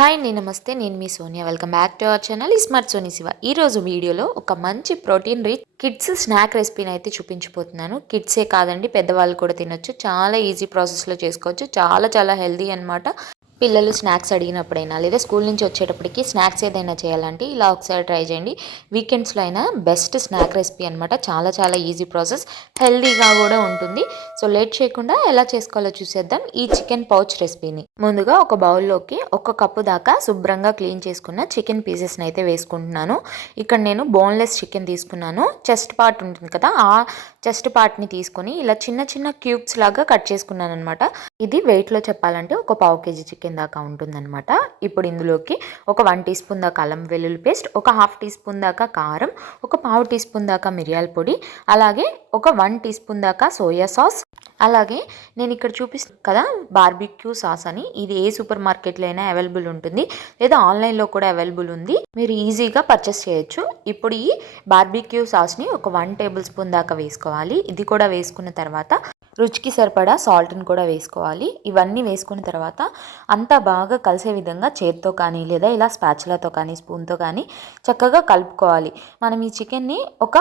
Hi అండి నమస్తే నేను మీ Sonia. Welcome back to our channel smart Soni Shiva ఈ రోజు వీడియోలో ఒక మంచి ప్రోటీన్ రిచ్ కిడ్స్ స్నాక్ రెసిపీని అయితే చూపించిపోతున్నాను కిడ్సే కాదండి పెద్దవాళ్ళు కూడా తినొచ్చు. చాలా ఈజీ ప్రాసెస్లో చేసుకోవచ్చు. చాలా చాలా హెల్దీ అన్నమాట. పిల్లలు స్నాక్స్ అడిగినప్పుడైనా లేదా స్కూల్ నుంచి వచ్చేటప్పటికి స్నాక్స్ ఏదైనా చేయాలంటే ఇలా ఒకసారి ట్రై చేయండి. వీకెండ్స్లో అయినా బెస్ట్ స్నాక్ రెసిపీ అనమాట చాలా చాలా ఈజీ ప్రాసెస్. హెల్దీగా కూడా ఉంటుంది. సో లేట్ చేయకుండా ఎలా చేసుకోవాలో చూసేద్దాం. ఈ చికెన్ పౌచ్ రెసిపీని. ముందుగా ఒక బౌల్లోకి ఒక కప్పు దాకా శుభ్రంగా క్లీన్ చేసుకున్న చికెన్ పీసెస్ని అయితే వేసుకుంటున్నాను. ఇక్కడ నేను బోన్లెస్ చికెన్ తీసుకున్నాను. చెస్ట్ పార్ట్ ఉంటుంది కదా ఆ చెస్ట్ పార్ట్ని తీసుకొని ఇలా చిన్న చిన్న క్యూబ్స్ లాగా కట్ చేసుకున్నాను అనమాట ఇది వెయిట్లో చెప్పాలంటే ఒక పావు కేజీ చికెన్ దాకా ఉంటుందన్నమాట. ఇప్పుడు ఇందులోకి ఒక వన్ టీ స్పూన్ దాకా అల్లం వెల్లుల్లి పేస్ట్ ఒక హాఫ్ టీ స్పూన్ దాకా కారం ఒక పావు టీ స్పూన్ దాకా మిరియాల పొడి అలాగే ఒక వన్ టీ స్పూన్ దాకా సోయా సాస్. అలాగే నేను ఇక్కడ చూపిస్తాను కదా బార్బిక్యూ సాస్ అని. ఇది ఏ సూపర్ మార్కెట్లో అయినా అవైలబుల్ ఉంటుంది. లేదా ఆన్లైన్లో కూడా అవైలబుల్ ఉంది. మీరు ఈజీగా పర్చేస్ చేయొచ్చు. ఇప్పుడు ఈ బార్బిక్యూ సాస్ని ఒక వన్ టేబుల్ స్పూన్ దాకా వేసుకోవాలి. ఇది కూడా వేసుకున్న తర్వాత రుచికి సరిపడా సాల్ట్ని కూడా వేసుకోవాలి. ఇవన్నీ వేసుకున్న తర్వాత అంతా బాగా కలిసే విధంగా చేత్తో కానీ లేదా ఇలా స్పాచులతో కానీ స్పూన్తో కానీ చక్కగా కలుపుకోవాలి. మనం ఈ చికెన్ని ఒక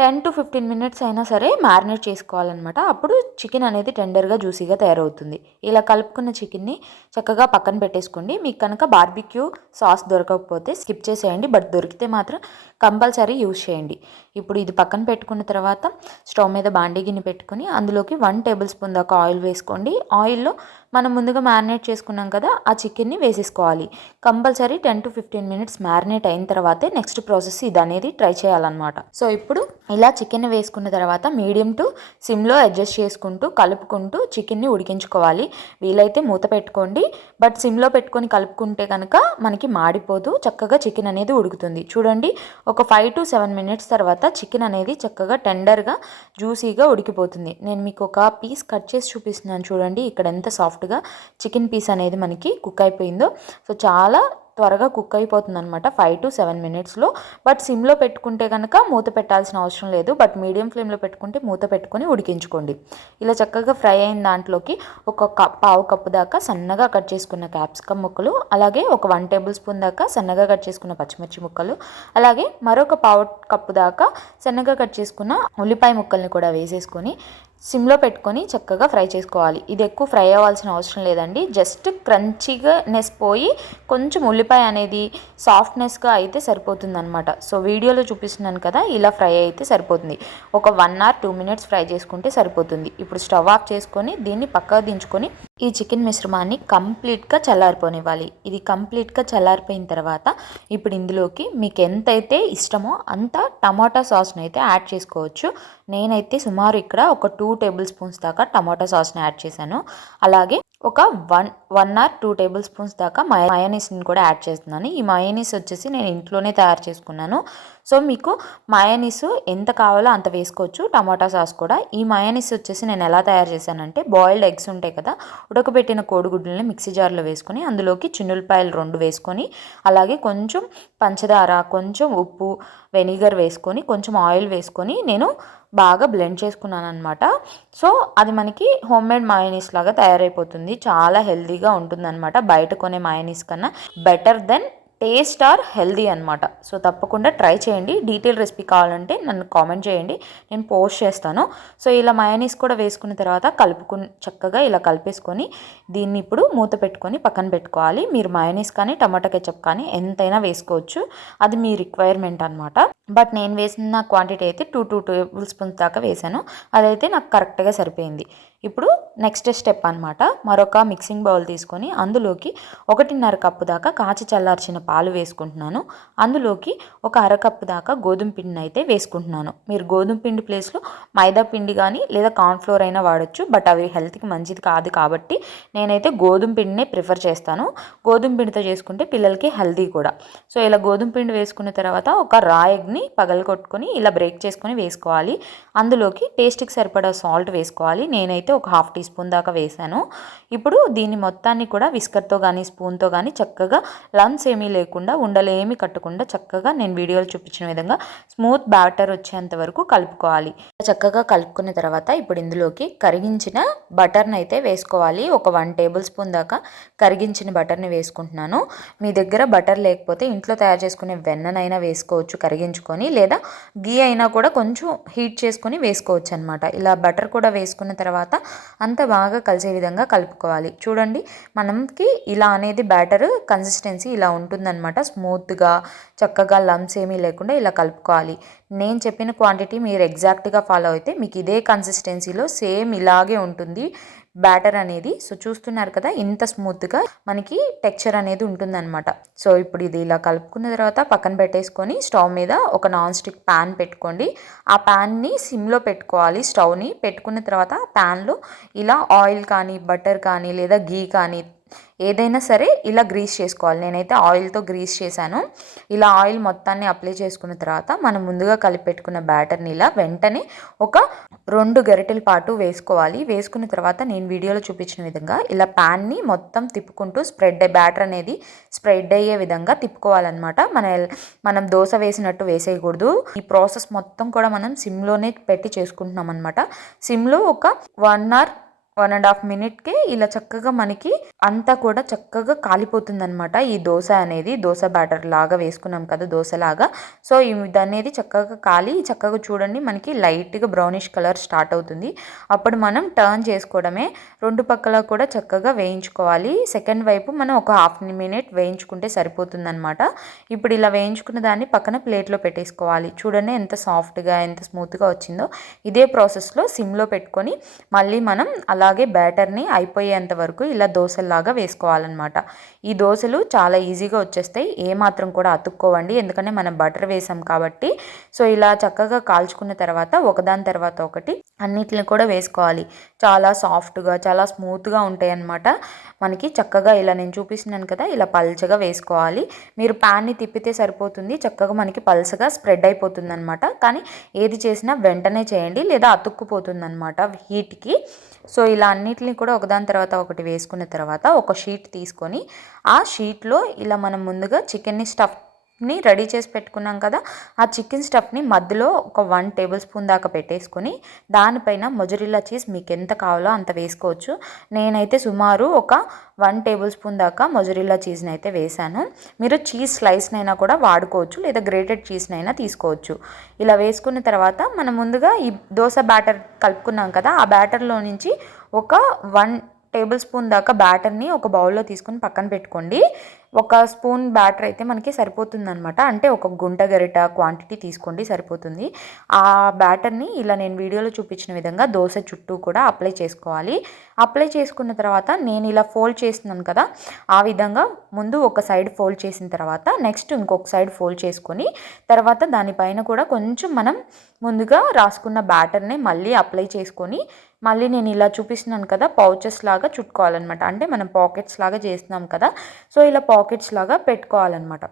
టెన్ టు ఫిఫ్టీన్ మినిట్స్ అయినా సరే మ్యారినేట్ చేసుకోవాలన్నమాట. అప్పుడు చికెన్ అనేది టెండర్గా జ్యూసీగా తయారవుతుంది. ఇలా కలుపుకున్న చికెన్ని చక్కగా పక్కన పెట్టేసుకోండి. మీకు కనుక బార్బిక్యూ సాస్ దొరకకపోతే స్కిప్ చేసేయండి. బట్ దొరికితే మాత్రం కంపల్సరీ యూజ్ చేయండి. ఇప్పుడు ఇది పక్కన పెట్టుకున్న తర్వాత స్టవ్ మీద బాండీ గిన్నె పెట్టుకుని అందులోకి వన్ టేబుల్ స్పూన్ దాకా ఆయిల్ వేసుకోండి. ఆయిల్లో మనం ముందుగా మ్యారినేట్ చేసుకున్నాం కదా ఆ చికెన్ని వేసేసుకోవాలి. Compulsory ten to fifteen minutes marinate అయిన తర్వాతే నెక్స్ట్ ప్రాసెస్ ఇది అనేది ట్రై చేయాలన్నమాట. సో ఇప్పుడు ఇలా చికెన్ వేసుకున్న తర్వాత మీడియం టు సిమ్లో అడ్జస్ట్ చేసుకుంటూ కలుపుకుంటూ చికెన్ని ఉడికించుకోవాలి. వీలైతే మూత పెట్టుకోండి. బట్ సిమ్లో పెట్టుకొని కలుపుకుంటే కనుక మనకి మాడిపోదు చక్కగా చికెన్ అనేది ఉడుకుతుంది. చూడండి ఒక ఫైవ్ టు సెవెన్ మినిట్స్ తర్వాత చికెన్ అనేది చక్కగా టెండర్గా జ్యూసీగా ఉడికిపోతుంది. నేను మీకు ఒక పీస్ కట్ చేసి చూపిస్తున్నాను చూడండి ఇక్కడ ఎంత సాఫ్ట్ సాఫ్ట్గా చికెన్ పీస్ అనేది మనకి కుక్ అయిపోయిందో. సో చాలా త్వరగా కుక్ అయిపోతుంది అనమాట ఫైవ్ టు సెవెన్ మినిట్స్లో. బట్ సిమ్లో పెట్టుకుంటే కనుక మూత పెట్టాల్సిన అవసరం లేదు. బట్ మీడియం ఫ్లేమ్లో పెట్టుకుంటే మూత పెట్టుకొని ఉడికించుకోండి. ఇలా చక్కగా ఫ్రై అయిన దాంట్లోకి ఒక కప్ పావు కప్పు దాకా సన్నగా కట్ చేసుకున్న క్యాప్సికమ్ ముక్కలు అలాగే ఒక వన్ టేబుల్ స్పూన్ దాకా సన్నగా కట్ చేసుకున్న పచ్చిమిర్చి ముక్కలు అలాగే మరొక పావు కప్పు దాకా సన్నగా కట్ చేసుకున్న ఉల్లిపాయ ముక్కల్ని కూడా వేసేసుకొని సిమ్లో పెట్టుకొని చక్కగా ఫ్రై చేసుకోవాలి. ఇది ఎక్కువ ఫ్రై అవ్వాల్సిన అవసరం లేదండి. జస్ట్ క్రంచీగా నెస్ పోయి కొంచెం ఉల్లిపాయ అనేది సాఫ్ట్నెస్గా అయితే సరిపోతుందనమాట సో వీడియోలో చూపిస్తున్నాను కదా ఇలా ఫ్రై అయితే సరిపోతుంది. ఒక one or two minutes fry చేసుకుంటే సరిపోతుంది. ఇప్పుడు స్టవ్ ఆఫ్ చేసుకొని దీన్ని పక్కకు దించుకొని ఈ చికెన్ మిశ్రమాన్ని కంప్లీట్గా చల్లారిపోనివ్వాలి. ఇది కంప్లీట్గా చల్లారిపోయిన తర్వాత ఇప్పుడు ఇందులోకి మీకు ఎంతైతే ఇష్టమో అంత టమాటా సాస్ని అయితే యాడ్ చేసుకోవచ్చు. నేనైతే సుమారు ఇక్కడ ఒక టూ టేబుల్ స్పూన్స్ దాకా టమాటా సాస్ని యాడ్ చేశాను. అలాగే ఒక one one or two tablespoons దాకా మయోనీస్ని కూడా యాడ్ చేస్తున్నాను. ఈ మయోనీస్ వచ్చేసి నేను ఇంట్లోనే తయారు చేసుకున్నాను. సో మీకు మయోనీస్ ఎంత కావాలో అంత వేసుకోవచ్చు. టమాటా సాస్ కూడా. ఈ మయోనీస్ వచ్చేసి నేను ఎలా తయారు చేశానంటే బాయిల్డ్ ఎగ్స్ ఉంటాయి కదా ఉడకబెట్టిన కోడిగుడ్లని మిక్సీ జార్లో వేసుకొని అందులోకి చిన్నులపాయలు రెండు వేసుకొని అలాగే కొంచెం పంచదార కొంచెం ఉప్పు వెనిగర్ వేసుకొని కొంచెం ఆయిల్ వేసుకొని నేను బాగా బ్లెండ్ చేసుకున్నాను అనమాట సో అది మనకి హోమ్ మేడ్ మయోనీస్ లాగా తయారైపోతుంది. చాలా హెల్తీగా ఉంటుందన్నమాట బయట కొనే మయోనీస్ కన్నా. Better than taste or healthy అనమాట సో తప్పకుండా ట్రై చేయండి. డీటెయిల్ రెసిపీ కావాలంటే నన్ను కామెంట్ చేయండి. నేను పోస్ట్ చేస్తాను. సో ఇలా మయోనీస్ కూడా వేసుకున్న తర్వాత కలుపుకుని చక్కగా ఇలా కలిపేసుకొని దీన్ని ఇప్పుడు మూత పెట్టుకొని పక్కన పెట్టుకోవాలి. మీరు మయోనీస్ కానీ టమాటా కెచప్ కానీ ఎంతైనా వేసుకోవచ్చు. అది మీ రిక్వైర్మెంట్ అనమాట బట్ నేను వేసిన క్వాంటిటీ అయితే టూ టూ టేబుల్ స్పూన్స్ దాకా వేసాను. అదైతే నాకు కరెక్ట్గా సరిపోయింది. ఇప్పుడు నెక్స్ట్ స్టెప్ అనమాట మరొక మిక్సింగ్ బౌల్ తీసుకొని అందులోకి ఒకటిన్నర కప్పు దాకా కాచి చల్లార్చిన పాలు వేసుకుంటున్నాను. అందులోకి ఒక అరకప్పు దాకా గోధుమ పిండిని అయితే వేసుకుంటున్నాను. మీరు గోధుమ పిండి ప్లేస్లో మైదా పిండి కానీ లేదా కార్న్ఫ్లోర్ అయినా వాడచ్చు. బట్ అవి హెల్త్కి మంచిది కాదు కాబట్టి నేనైతే గోధుమ పిండినే ప్రిఫర్ చేస్తాను. గోధుమ పిండితో చేసుకుంటే పిల్లలకి హెల్తీ కూడా. సో ఇలా గోధుమ పిండి వేసుకున్న తర్వాత ఒక రాయగ్ని పగలగొట్టుకొని ఇలా బ్రేక్ చేసుకొని వేసుకోవాలి. అందులోకి టేస్ట్కి సరిపడా సాల్ట్ వేసుకోవాలి. నేనైతే అయితే ఒక హాఫ్ టీ స్పూన్ దాకా వేసాను ఇప్పుడు దీన్ని మొత్తాన్ని కూడా విస్కర్తో కానీ స్పూన్తో కానీ చక్కగా లంప్స్ ఏమీ లేకుండా ఉండలు ఏమీ కట్టకుండా చక్కగా నేను వీడియోలో చూపించిన విధంగా స్మూత్ బ్యాటర్ వచ్చేంత వరకు కలుపుకోవాలి. చక్కగా కలుపుకున్న తర్వాత ఇప్పుడు ఇందులోకి కరిగించిన బటర్ని అయితే వేసుకోవాలి. ఒక వన్ టేబుల్ స్పూన్ దాకా కరిగించిన బటర్ని వేసుకుంటున్నాను. మీ దగ్గర బటర్ లేకపోతే ఇంట్లో తయారు చేసుకునే వెన్ననైనా వేసుకోవచ్చు కరిగించుకొని లేదా గీ అయినా కూడా కొంచెం హీట్ చేసుకొని వేసుకోవచ్చు అనమాట ఇలా బటర్ కూడా వేసుకున్న తర్వాత అంత బాగా కలిసే విధంగా కలుపుకోవాలి. చూడండి మనకి ఇలా అనేది బ్యాటర్ కన్సిస్టెన్సీ ఇలా ఉంటుందన్నమాట. స్మూత్గా చక్కగా లమ్స్ ఏమీ లేకుండా ఇలా కలుపుకోవాలి. నేను చెప్పిన క్వాంటిటీ మీరు ఎగ్జాక్ట్గా ఫాలో అయితే మీకు ఇదే కన్సిస్టెన్సీలో సేమ్ ఇలాగే ఉంటుంది. బ్యాటర్ అనేది సో చూస్తున్నారు కదా ఇంత స్మూత్గా మనకి టెక్చర్ అనేది ఉంటుందన్నమాట. సో ఇప్పుడు ఇది ఇలా కలుపుకున్న తర్వాత పక్కన పెట్టేసుకొని స్టవ్ మీద ఒక నాన్ స్టిక్ ప్యాన్ పెట్టుకోండి. ఆ ప్యాన్ని సిమ్లో పెట్టుకోవాలి. స్టవ్ని పెట్టుకున్న తర్వాత ప్యాన్లో ఇలా ఆయిల్ కానీ బటర్ కానీ లేదా గీ కానీ ఏదైనా సరే ఇలా గ్రీస్ చేసుకోవాలి. నేనైతే ఆయిల్తో గ్రీస్ చేశాను. ఇలా ఆయిల్ మొత్తాన్ని అప్లై చేసుకున్న తర్వాత మనం ముందుగా కలిపెట్టుకున్న బ్యాటర్ని ఇలా వెంటనే ఒక రెండు గరిటెల పాటు వేసుకోవాలి. వేసుకున్న తర్వాత నేను వీడియోలో చూపించిన విధంగా ఇలా ప్యాన్ని మొత్తం తిప్పుకుంటూ స్ప్రెడ్ బ్యాటర్ అనేది స్ప్రెడ్ అయ్యే విధంగా తిప్పుకోవాలన్నమాట. మన మనం దోశ వేసినట్టు వేసేయకూడదు. ఈ ప్రాసెస్ మొత్తం కూడా మనం సిమ్లోనే పెట్టి చేసుకుంటున్నాం అనమాట సిమ్లో ఒక one or one and half మినిట్కి ఇలా చక్కగా మనకి అంతా కూడా చక్కగా కాలిపోతుంది అనమాట ఈ దోశ అనేది దోశ బ్యాటర్ లాగా వేసుకున్నాం కదా దోశలాగా. సో ఇది అనేది చక్కగా కాలి చక్కగా చూడండి మనకి లైట్గా బ్రౌనిష్ కలర్ స్టార్ట్ అవుతుంది. అప్పుడు మనం టర్న్ చేసుకోవడమే. రెండు పక్కల కూడా చక్కగా వేయించుకోవాలి. సెకండ్ వైపు మనం ఒక హాఫ్ మినిట్ వేయించుకుంటే సరిపోతుందనమాట ఇప్పుడు ఇలా వేయించుకున్న దాన్ని పక్కన ప్లేట్లో పెట్టేసుకోవాలి. చూడండి ఎంత సాఫ్ట్గా ఎంత స్మూత్గా వచ్చిందో. ఇదే ప్రాసెస్లో సిమ్లో పెట్టుకొని మళ్ళీ మనం అలాగే బ్యాటర్ని అయిపోయేంత వరకు ఇలా దోశల్లాగా వేసుకోవాలన్నమాట. ఈ దోశలు చాలా ఈజీగా వచ్చేస్తాయి. ఏమాత్రం కూడా అతుక్కోవండి. ఎందుకంటే మనం బటర్ వేసాం కాబట్టి. సో ఇలా చక్కగా కాల్చుకున్న తర్వాత ఒకదాని తర్వాత ఒకటి అన్నిటిని కూడా వేసుకోవాలి. చాలా సాఫ్ట్గా చాలా స్మూత్గా ఉంటాయి అన్నమాట మనకి చక్కగా ఇలా నేను చూపిస్తున్నాను కదా ఇలా పల్చగా వేసుకోవాలి. మీరు ప్యాన్ని తిప్పితే సరిపోతుంది. చక్కగా మనకి పల్చగా స్ప్రెడ్ అయిపోతుంది అనమాట కానీ ఏది చేసినా వెంటనే చేయండి. లేదా అతుక్కుపోతుంది అనమాట హీట్కి. సో ఇలా అన్నిటిని కూడా ఒకదాని తర్వాత ఒకటి వేసుకున్న తర్వాత ఒక షీట్ తీసుకొని ఆ షీట్లో ఇలా మనం ముందుగా చికెన్ని స్టఫ్ ని రెడీ చేసి పెట్టుకున్నాం కదా ఆ చికెన్ స్టఫ్ని మధ్యలో ఒక వన్ టేబుల్ స్పూన్ దాకా పెట్టేసుకొని దానిపైన మొజరిల్లా చీజ్ మీకు ఎంత కావాలో అంత వేసుకోవచ్చు. నేనైతే సుమారు ఒక వన్ టేబుల్ స్పూన్ దాకా మొజరిల్లా చీజ్ని అయితే వేసాను. మీరు చీజ్ స్లైస్నైనా కూడా వాడుకోవచ్చు లేదా గ్రేటెడ్ చీజ్నైనా తీసుకోవచ్చు. ఇలా వేసుకున్న తర్వాత మనం ముందుగా ఈ దోశ బ్యాటర్ కలుపుకున్నాం కదా ఆ బ్యాటర్లో నుంచి ఒక వన్ టేబుల్ స్పూన్ దాకా బ్యాటర్ని ఒక బౌల్లో తీసుకొని పక్కన పెట్టుకోండి. ఒక స్పూన్ బ్యాటర్ అయితే మనకి సరిపోతుంది అనమాట అంటే ఒక గుంట గరిట క్వాంటిటీ తీసుకోండి సరిపోతుంది. ఆ బ్యాటర్ని ఇలా నేను వీడియోలో చూపించిన విధంగా దోశ చుట్టూ కూడా అప్లై చేసుకోవాలి. అప్లై చేసుకున్న తర్వాత నేను ఇలా ఫోల్డ్ చేస్తున్నాను కదా ఆ విధంగా ముందు ఒక సైడ్ ఫోల్డ్ చేసిన తర్వాత నెక్స్ట్ ఇంకొక సైడ్ ఫోల్డ్ చేసుకొని తర్వాత దానిపైన కూడా కొంచెం మనం ముందుగా రాసుకున్న బ్యాటర్ని మళ్ళీ అప్లై చేసుకొని మళ్ళీ నేను ఇలా చూపిస్తున్నాను కదా పౌచెస్ లాగా చుట్టుకోవాలన్నమాట. అంటే మనం పాకెట్స్ లాగా చేస్తున్నాం కదా సో ఇలా పాకెట్స్ లాగా పెట్టుకోవాలన్నమాట.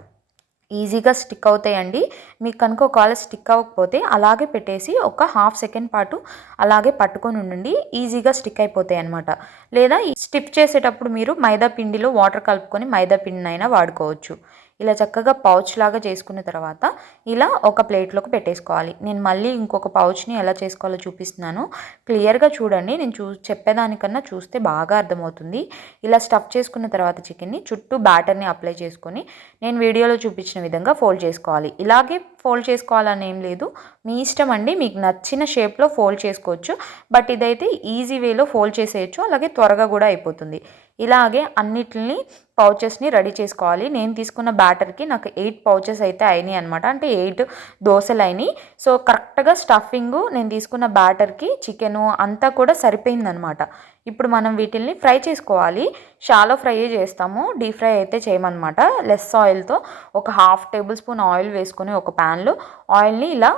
ఈజీగా స్టిక్ అవుతాయండి. మీకు కనుక ఒకవేళ స్టిక్ అవ్వకపోతే అలాగే పెట్టేసి ఒక హాఫ్ సెకండ్ పాటు అలాగే పట్టుకొని ఉండండి. ఈజీగా స్టిక్ అయిపోతాయి అనమాట లేదా స్టిప్ చేసేటప్పుడు మీరు మైదా పిండిలో వాటర్ కలుపుకొని మైదా పిండినైనా వాడుకోవచ్చు. ఇలా చక్కగా పౌచ్ లాగా చేసుకున్న తర్వాత ఇలా ఒక ప్లేట్లోకి పెట్టేసుకోవాలి. నేను మళ్ళీ ఇంకొక పౌచ్ని ఎలా చేసుకోవాలో చూపిస్తున్నాను. క్లియర్గా చూడండి. నేను చూ చెప్పేదానికన్నా చూస్తే బాగా అర్థమవుతుంది. ఇలా స్టఫ్ చేసుకున్న తర్వాత చికెన్ని చుట్టూ బ్యాటర్ని అప్లై చేసుకొని నేను వీడియోలో చూపించిన విధంగా ఫోల్డ్ చేసుకోవాలి. ఇలాగే ఫోల్డ్ చేసుకోవాలని ఏం లేదు. మీ ఇష్టం అండి. మీకు నచ్చిన షేప్లో ఫోల్డ్ చేసుకోవచ్చు. బట్ ఇదైతే ఈజీ వేలో ఫోల్డ్ చేసేయచ్చు. అలాగే త్వరగా కూడా అయిపోతుంది. ఇలాగే అన్నిటిని పౌచెస్ని రెడీ చేసుకోవాలి. నేను తీసుకున్న బ్యాటర్కి నాకు ఎయిట్ పౌచెస్ అయితే అయినాయి అనమాట అంటే ఎయిట్ దోశలు అయినాయి సో కరెక్ట్గా స్టఫింగ్ నేను తీసుకున్న బ్యాటర్కి చికెను అంతా కూడా సరిపోయిందనమాట ఇప్పుడు మనం వీటిల్ని ఫ్రై చేసుకోవాలి. షాలో ఫ్రై చేస్తాము. డీప్ ఫ్రై అయితే చేయమన్నమాట. లెస్ ఆయిల్తో ఒక హాఫ్ టేబుల్ స్పూన్ ఆయిల్ వేసుకుని ఒక ప్యాన్లో ఆయిల్ని ఇలా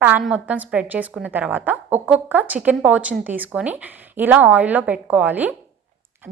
ప్యాన్ మొత్తం స్ప్రెడ్ చేసుకున్న తర్వాత ఒక్కొక్క చికెన్ పౌచ్ని తీసుకొని ఇలా ఆయిల్లో పెట్టుకోవాలి.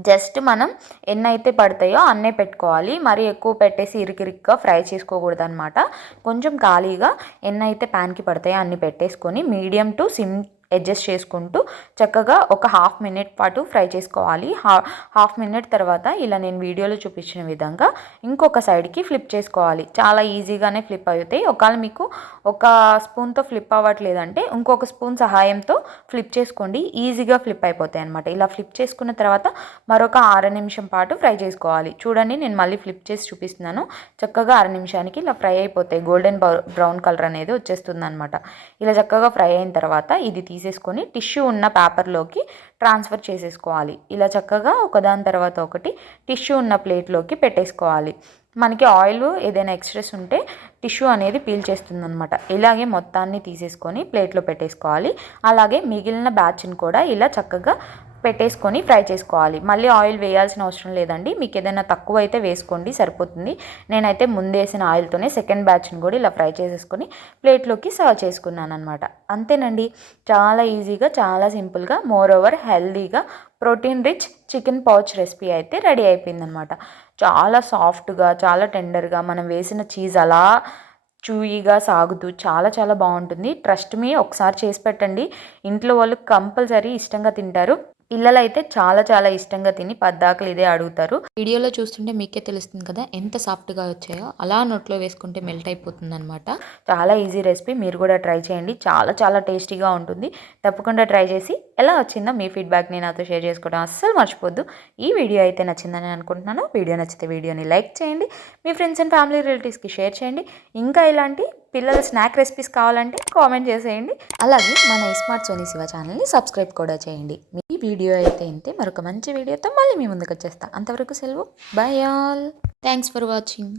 జస్ట్ మనం ఎన్ని అయితే పడతాయో అన్నే పెట్టుకోవాలి. మరి ఎక్కువ పెట్టేసి ఇరికిరిక్గా ఫ్రై చేసుకోకూడదు అనమాట కొంచెం ఖాళీగా ఎన్ని అయితే ప్యాన్కి పడతాయో అన్ని పెట్టేసుకొని మీడియం టు సిమ్ అడ్జస్ట్ చేసుకుంటూ చక్కగా ఒక హాఫ్ మినిట్ పాటు ఫ్రై చేసుకోవాలి. హా హాఫ్ మినిట్ తర్వాత ఇలా నేను వీడియోలో చూపించిన విధంగా ఇంకొక సైడ్కి ఫ్లిప్ చేసుకోవాలి. చాలా ఈజీగానే ఫ్లిప్ అవుతాయి. ఒకవేళ మీకు ఒక స్పూన్తో ఫ్లిప్ అవ్వట్లేదంటే ఇంకొక స్పూన్ సహాయంతో ఫ్లిప్ చేసుకోండి. ఈజీగా ఫ్లిప్ అయిపోతాయి అనమాట ఇలా ఫ్లిప్ చేసుకున్న తర్వాత మరొక అర నిమిషం పాటు ఫ్రై చేసుకోవాలి. చూడండి నేను మళ్ళీ ఫ్లిప్ చేసి చూపిస్తున్నాను. చక్కగా అర నిమిషానికి ఇలా ఫ్రై అయిపోతాయి. గోల్డెన్ బ్రౌన్ కలర్ అనేది వచ్చేస్తుంది అనమాట ఇలా చక్కగా ఫ్రై అయిన తర్వాత ఇది తీసి తీసేసుకొని టిష్యూ ఉన్న పేపర్లోకి ట్రాన్స్ఫర్ చేసేసుకోవాలి. ఇలా చక్కగా ఒకదాని తర్వాత ఒకటి టిష్యూ ఉన్న ప్లేట్లోకి పెట్టేసుకోవాలి. మనకి ఆయిల్ ఏదైనా ఎక్స్ట్రెస్ ఉంటే టిష్యూ అనేది పీల్ చేస్తుంది అనమాట ఇలాగే మొత్తాన్ని తీసేసుకొని ప్లేట్లో పెట్టేసుకోవాలి. అలాగే మిగిలిన బ్యాచ్ని కూడా ఇలా చక్కగా పెట్టేసుకొని ఫ్రై చేసుకోవాలి. మళ్ళీ ఆయిల్ వేయాల్సిన అవసరం లేదండి. మీకు ఏదైనా తక్కువ అయితే వేసుకోండి సరిపోతుంది. నేనైతే ముందేసిన ఆయిల్తోనే సెకండ్ బ్యాచ్ని కూడా ఇలా ఫ్రై చేసేసుకొని ప్లేట్లోకి సర్వ్ చేసుకున్నాను అనమాట అంతేనండి. చాలా ఈజీగా చాలా సింపుల్గా మోర్ ఓవర్ హెల్దీగా protein rich chicken pouch recipe అయితే రెడీ అయిపోయిందనమాట చాలా సాఫ్ట్గా చాలా టెండర్గా మనం వేసిన చీజ్ అలా చూయిగా సాగుతూ చాలా చాలా బాగుంటుంది. ట్రస్ట్ మీ ఒకసారి చేసి పెట్టండి. ఇంట్లో వాళ్ళు కంపల్సరీ ఇష్టంగా తింటారు. పిల్లలు అయితే చాలా చాలా ఇష్టంగా తిని పద్దాకలు ఇదే అడుగుతారు. వీడియోలో చూస్తుంటే మీకే తెలుస్తుంది కదా ఎంత సాఫ్ట్గా వచ్చాయో. అలా నోట్లో వేసుకుంటే మెల్ట్ అయిపోతుంది అనమాట చాలా ఈజీ రెసిపీ మీరు కూడా ట్రై చేయండి. చాలా చాలా టేస్టీగా ఉంటుంది. తప్పకుండా ట్రై చేసి ఎలా వచ్చిందో మీ ఫీడ్బ్యాక్ని నాతో షేర్ చేసుకోవడం అస్సలు మర్చిపోద్దు. ఈ వీడియో అయితే నచ్చిందని అనుకుంటున్నాను. వీడియో నచ్చితే వీడియోని లైక్ చేయండి. మీ ఫ్రెండ్స్ అండ్ ఫ్యామిలీ రిలేటివ్స్కి షేర్ చేయండి. ఇంకా ఇలాంటి పిల్లల స్నాక్ రెసిపీస్ కావాలంటే కామెంట్ చేసేయండి. అలాగే మన స్మార్ట్ సోనీ శివ ఛానల్ని సబ్స్క్రైబ్ కూడా చేయండి. వీడియో అయితే ఇంతే. మరొక మంచి వీడియోతో మళ్ళీ మీ ముందుకు వచ్చేస్తా అంతవరకు సెలవు. Bye all thanks for watching